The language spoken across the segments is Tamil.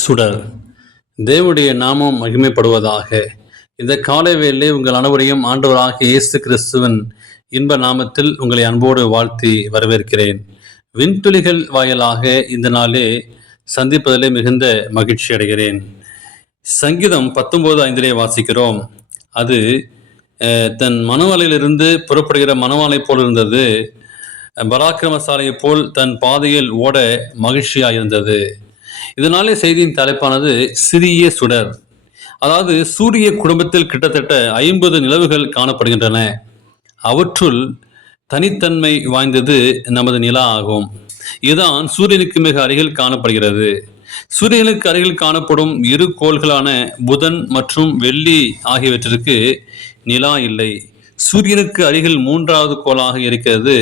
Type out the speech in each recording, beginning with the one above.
சுடர். தேவனுடைய நாமம் மகிமைப்படுவதாக. இந்த காலை வேலை உங்கள் அனைவரையும் ஆண்டவராக இயேசு கிறிஸ்துவன் இன்ப நாமத்தில் உங்களை அன்போடு வாழ்த்தி வரவேற்கிறேன். விண்துளிகள் வாயிலாக இந்த நாளே சந்திப்பதிலே மிகுந்த மகிழ்ச்சி அடைகிறேன். சங்கீதம் பத்தொன்பது ஐந்திலே வாசிக்கிறோம். அது தன் மனவாளையிலிருந்து புறப்படுகிற மனவாளை போல் இருந்தது. பராக்கிரமசாலையை போல் தன் பாதையில் ஓட மகிழ்ச்சியாக இருந்தது இதனாலே செய்தியின் தலைப்பானது சிறிய சுடர். அதாவது சூரிய குடும்பத்தில் கிட்டத்தட்ட ஐம்பது நிலவுகள் காணப்படுகின்றன. அவற்றுள் தனித்தன்மை வாய்ந்தது நமது நிலா ஆகும். இதுதான் சூரியனுக்கு மிக அருகில் காணப்படுகிறது. சூரியனுக்கு அருகில் காணப்படும் இரு கோள்களான புதன் மற்றும் வெள்ளி ஆகியவற்றிற்கு நிலா இல்லை. சூரியனுக்கு அருகில் மூன்றாவது கோளாக இருக்கிறது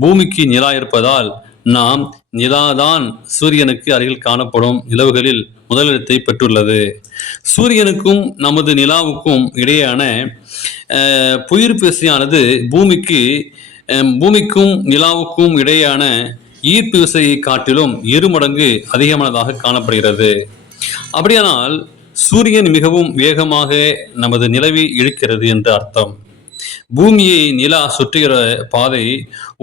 பூமிக்கு நிலா இருப்பதால் நாம் நிலாதான் சூரியனுக்கு அருகில் காணப்படும் நிலவுகளில் முதலிடத்தை பெற்றுள்ளது. சூரியனுக்கும் நமது நிலாவுக்கும் இடையேயான புயிர் விசையானது பூமிக்கு பூமிக்கும் நிலாவுக்கும் இடையேயான ஈர்ப்பு விசையை காட்டிலும் இரு மடங்கு அதிகமானதாக காணப்படுகிறது. அப்படியானால் சூரியன் மிகவும் வேகமாக நமது நிலவை இழுக்கிறது என்று அர்த்தம். பூமியை நிலா சுற்றுகிற பாதை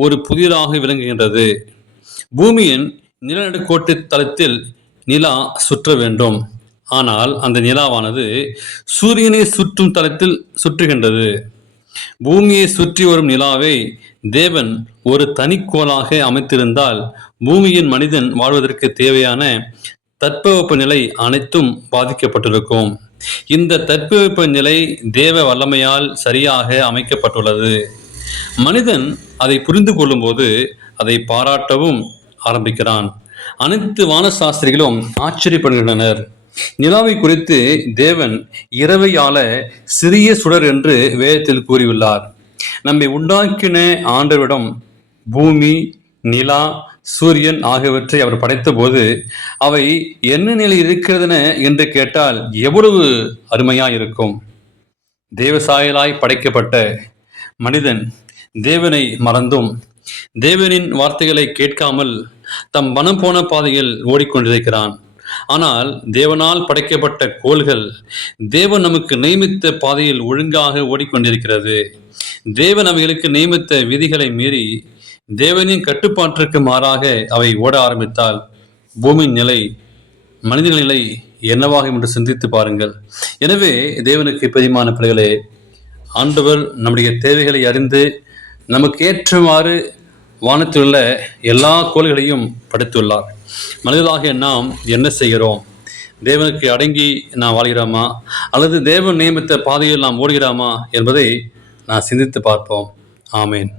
ஒரு புதிராக விளங்குகின்றது. பூமியின் நிலநடுக்கோட்டு தளத்தில் நிலா சுற்ற வேண்டும். ஆனால் அந்த நிலாவானது சூரியனை சுற்றும் தளத்தில் சுற்றுகின்றது. பூமியை சுற்றி வரும் நிலாவை தேவன் ஒரு தனிக்கோளாக அமைத்திருந்தால் பூமியின் மனிதன் வாழ்வதற்கு தேவையான தட்பவெப்ப நிலை அனைத்தும் பாதிக்கப்பட்டிருக்கும். இந்த தட்பவெப்ப நிலை தேவ வல்லமையால் சரியாக அமைக்கப்பட்டுள்ளது. மனிதன் அதை புரிந்து கொள்ளும்போது அதை பாராட்டவும் ஆரம்பிக்கிறான். அனைத்து வானசாஸ்திரிகளும் ஆச்சரியப்படுகின்றனர். நிலாவை குறித்து தேவன் இரவையால சிறிய சுடர் என்று வேதத்தில் கூறியுள்ளார். நம்மை உண்டாக்கின ஆண்டவிடம் பூமி நிலா சூரியன் ஆகியவற்றை அவர் படைத்தபோது அவை என்ன நிலையில் இருக்கிறதென என்று கேட்டால் எவ்வளவு அருமையாக இருக்கும் தேவசாயலாய் படைக்கப்பட்ட மனிதன் தேவனை மறந்தும் தேவனின் வார்த்தைகளை கேட்காமல் தம் மனம் போன பாதையில் ஓடிக்கொண்டிருக்கிறான். ஆனால் தேவனால் படைக்கப்பட்ட கோள்கள் தேவன் நமக்கு நியமித்த பாதையில் ஒழுங்காக ஓடிக்கொண்டிருக்கிறது. தேவன் அவைகளுக்கு நியமித்த விதிகளை மீறி தேவனின் கட்டுப்பாட்டிற்கு மாறாக அவை ஓட ஆரம்பித்தால் பூமியின் நிலை மனித நிலை என்னவாகும் என்று சிந்தித்து பாருங்கள். எனவே தேவனுக்கு பெரியமான பிள்ளைகளே ஆண்டவர் நம்முடைய தேவைகளை அறிந்து நமக்கு ஏற்றவாறு வானத்தில் உள்ள எல்லா கோள்களையும் படைத்துள்ளார். மனிதர்களாகிய நாம் என்ன செய்கிறோம்? தேவனுக்கு அடங்கி நாம் வாழ்கிறோமா? அல்லது தேவன் நியமித்த பாதையில் நாம் ஓடுகிறோமா? என்பதை நான் சிந்தித்து பார்ப்போம். ஆமேன்.